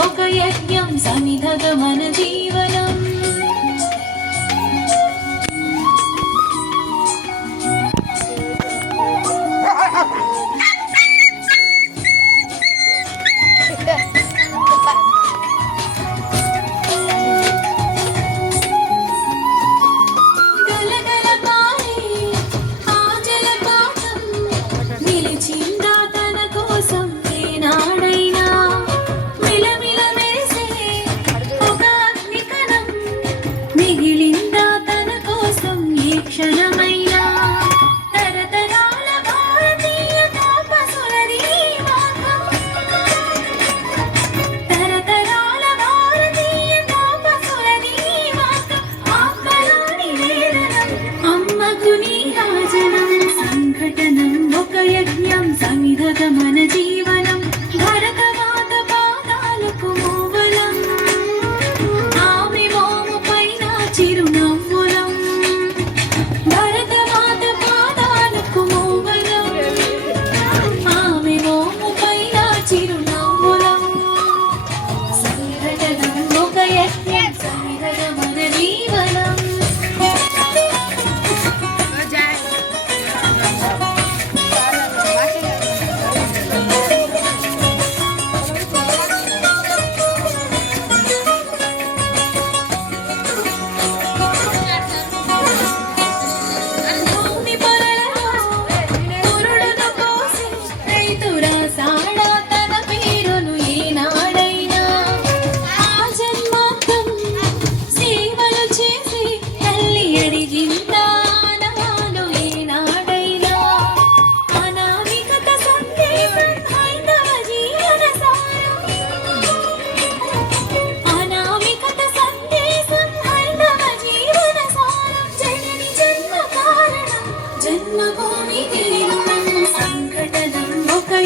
ఒక యజ్ఞం సమిధగమన జీవనం సమిధగమన జీవనం భరతమాత పాదాలకు మూవలం ఆమె మోము పైన చిరునవ్వులం భరతమాత పాదాలకు మూవలం ఆమె మోము పైన చిరునవ్వులం సంఘటనం ఒక యజ్ఞం సమిధగమన జీవనం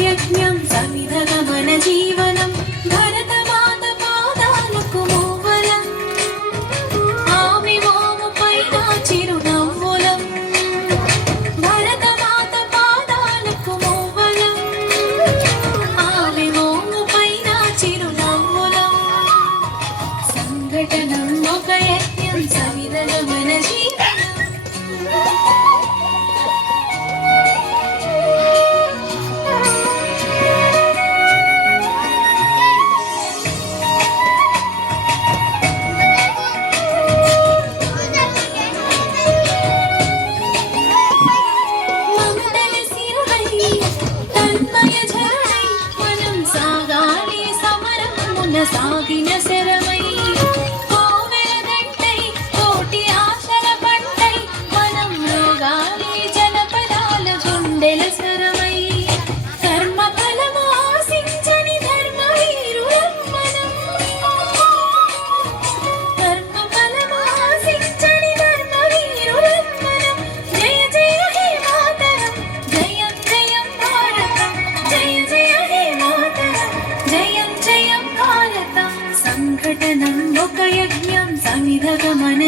యజ్ఞం సమిధగమన జీవనం భరతమాత పాదాలకు మూవలం ఆమె మోము పైన చిరునవ్వులం భరతమాత పాదాలకు మూవలం ఆమె మోము పైన చిరునవ్వులం సంఘటనం ఒక యజ్ఞం సమిధగమన జీవనం సాగిన శరమై కోవెలగంటై కోటి ఆశల పంటై మనం రోగాలి జనపదాల గుండెల స్వరమై కర్మ ఫలము ఆశించని ధర్మవీరులం మనం కర్మ ఫలము ఆశించని ధర్మవీరులం మనం జయ జయ హే మాతరం జయం జయం భారతం జయ జయ హే మాతరం జయం జయం సంఘటనం ఒక యజ్ఞం సమిధగమన